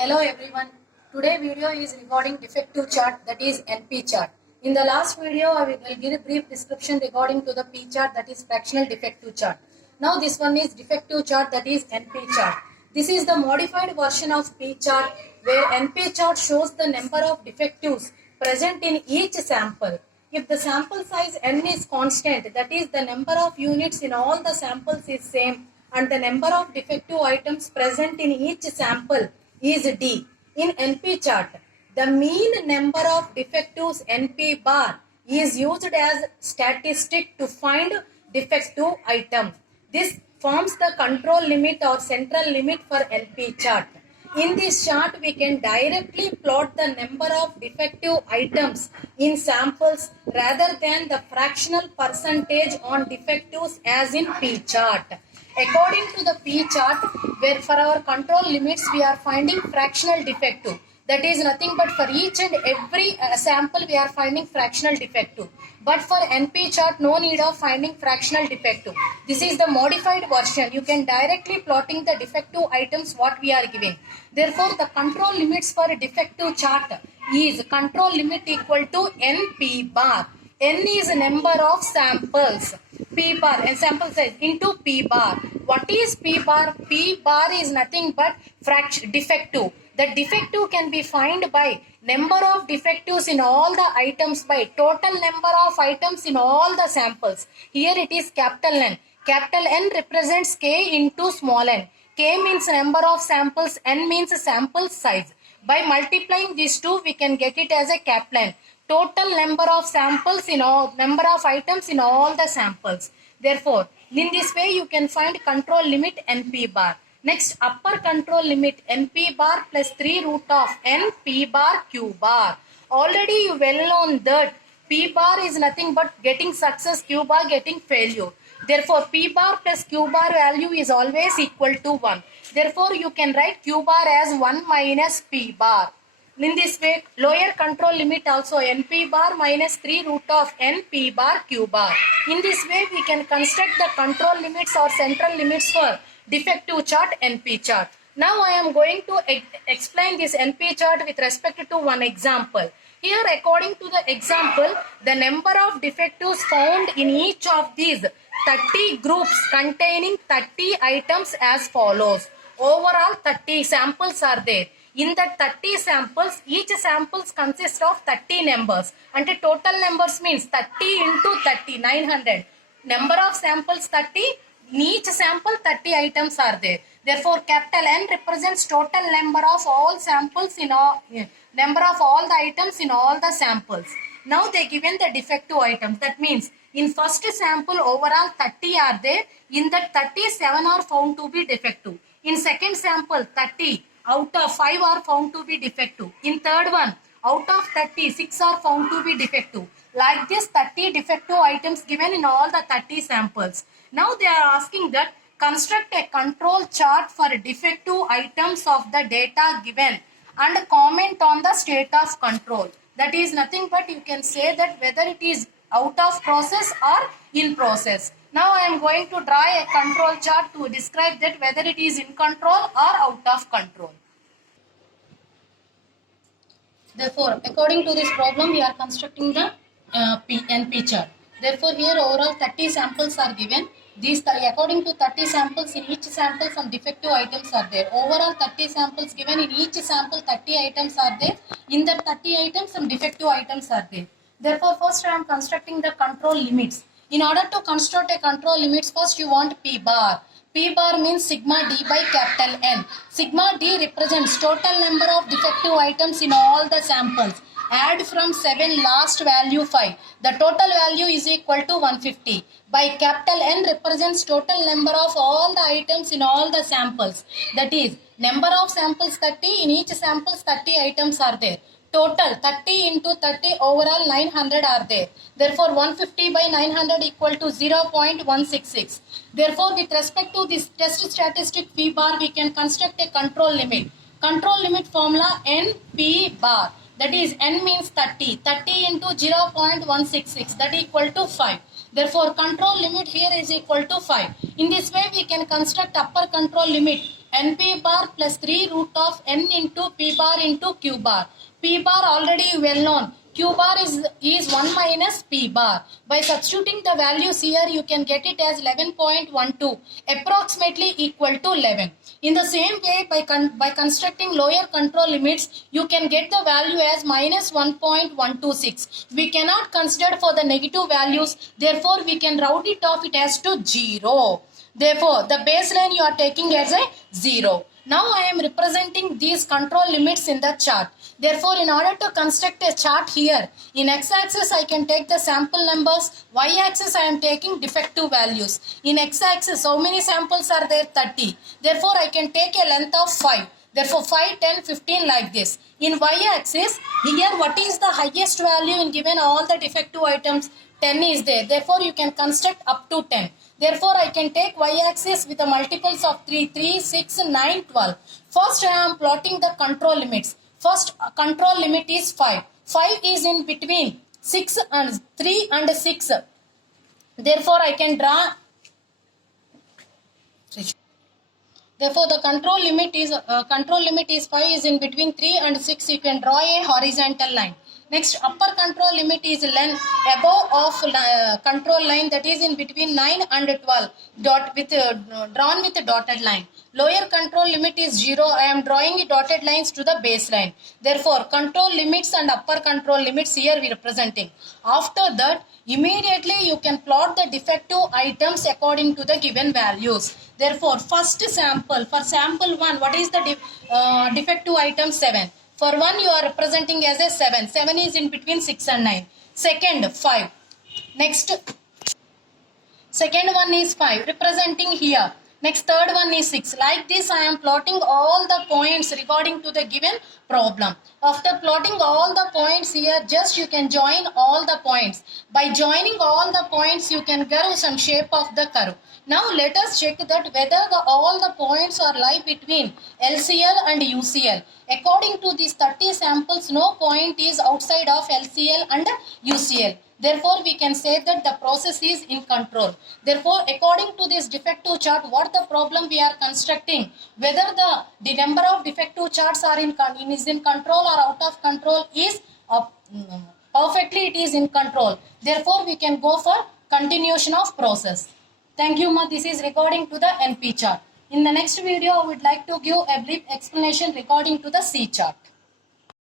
Hello everyone. Today video is regarding defective chart, that is NP chart. In the last video I will give a brief description regarding to the P chart, that is fractional defective chart. Now this one is defective chart, that is NP chart. This is the modified version of P chart where NP chart shows the number of defectives present in each sample. If the sample size n is constant, that is the number of units in all the samples is same and the number of defective items present in each sample is D. In NP chart, the mean number of defectives NP bar is used as statistic to find defective item. This forms the control limit or central limit for NP chart. In this chart, we can directly plot the number of defective items in samples rather than the fractional percentage on defectives as in P chart. According to the P chart, where for our control limits we are finding fractional defective. That is nothing but for each and every sample we are finding fractional defective. But for NP chart, no need of finding fractional defective. This is the modified version. You can directly plotting the defective items what we are giving. Therefore, the control limits for a defective chart is control limit equal to NP bar. N is a number of samples. P bar and sample size into P bar. What is P bar? P bar is nothing but defective. The defective can be found by number of defectives in all the items by total number of items in all the samples. Here it is capital N. Capital N represents K into small n. K means number of samples, N means sample size. By multiplying these two, we can get it as a capital N. Total number of samples in all, number of items in all the samples. Therefore, in this way you can find control limit NP bar. Next, upper control limit NP bar plus 3 root of NP bar Q bar. Already you well known that P bar is nothing but getting success, Q bar getting failure. Therefore, P bar plus Q bar value is always equal to 1. Therefore, you can write Q bar as 1 minus P bar. In this way, lower control limit also NP bar minus 3 root of NP bar Q bar. In this way, we can construct the control limits or central limits for defective chart NP chart. Now I am going to explain this NP chart with respect to one example. Here, according to the example, the number of defectives found in each of these 30 groups containing 30 items as follows. Overall, 30 samples are there. In that 30 samples, each samples consist of 30 numbers. And the total numbers means 30 into 30, 900. Number of samples 30. In each sample, 30 items are there. Therefore, capital N represents total number of all samples in all, number of all the items in all the samples. Now they given the defective items. That means in first sample overall 30 are there. In that 37 are found to be defective. In second sample 30. Out of 5 are found to be defective. In third one, out of 30, 6 are found to be defective. Like this, 30 defective items given in all the 30 samples. Now they are asking that construct a control chart for defective items of the data given and comment on the state of control. That is nothing but you can say that whether it is out of process or in process. Now I am going to draw a control chart to describe that whether it is in control or out of control. Therefore, according to this problem, we are constructing the NP chart. Therefore, here overall 30 samples are given. These according to 30 samples, in each sample some defective items are there. Overall 30 samples given, in each sample 30 items are there. In that 30 items some defective items are there. Therefore, first I am constructing the control limits. In order to construct a control limits, first you want P bar. P bar means sigma D by capital N. Sigma D represents total number of defective items in all the samples. Add from 7 last value 5. The total value is equal to 150. By capital N represents total number of all the items in all the samples. That is, number of samples 30, in each samples 30 items are there. Total 30 into 30 overall 900 are there. Therefore 150 by 900 equal to 0.166. Therefore with respect to this test statistic P bar we can construct a control limit. Control limit formula NP bar. That is N means 30. 30 into 0.166 that equal to 5. Therefore, control limit here is equal to 5. In this way, we can construct upper control limit np bar plus 3 root of n into p bar into q bar. P bar already well known. Q bar is 1 minus P bar. By substituting the values here, you can get it as 11.12, approximately equal to 11. In the same way, by constructing lower control limits, you can get the value as minus 1.126. We cannot consider for the negative values, therefore we can round it off it as to 0. Therefore, the baseline you are taking as a 0. Now I am representing these control limits in the chart. Therefore, in order to construct a chart here, in x-axis I can take the sample numbers, y-axis I am taking defective values. In x-axis, how many samples are there? 30. Therefore, I can take a length of 5. Therefore, 5, 10, 15 like this. In y-axis, here what is the highest value in given all the defective items? 10 is there. Therefore, you can construct up to 10. Therefore, I can take y-axis with the multiples of 3, 6, 9, 12. First, I am plotting the control limits. First control limit is 5. 5 is in between 6 and 3 and 6. Therefore, I can draw. Therefore, the control limit is 5 is in between 3 and 6. You can draw a horizontal line. Next, upper control limit is length above of control line, that is in between 9 and 12 drawn with a dotted line. Lower control limit is 0. I am drawing dotted lines to the baseline. Therefore, control limits and upper control limits here we are representing. After that, immediately you can plot the defective items according to the given values. Therefore, first sample, for sample 1, what is the defective item? 7. For 1, you are representing as a 7. 7 is in between 6 and 9. Second, 5. Next, second one is 5, representing here. Next, third one is 6. Like this, I am plotting all the points regarding to the given problem. After plotting all the points here, just you can join all the points. By joining all the points, you can give some shape of the curve. Now, let us check that whether all the points are lie between LCL and UCL. According to these 30 samples, no point is outside of LCL and UCL. Therefore, we can say that the process is in control. Therefore, according to this defective chart, what the problem we are constructing, whether the number of defective charts are in control or out of control is perfectly it is in control. Therefore, we can go for continuation of process. Thank you, ma. This is regarding to the NP chart. In the next video, I would like to give a brief explanation regarding to the C chart.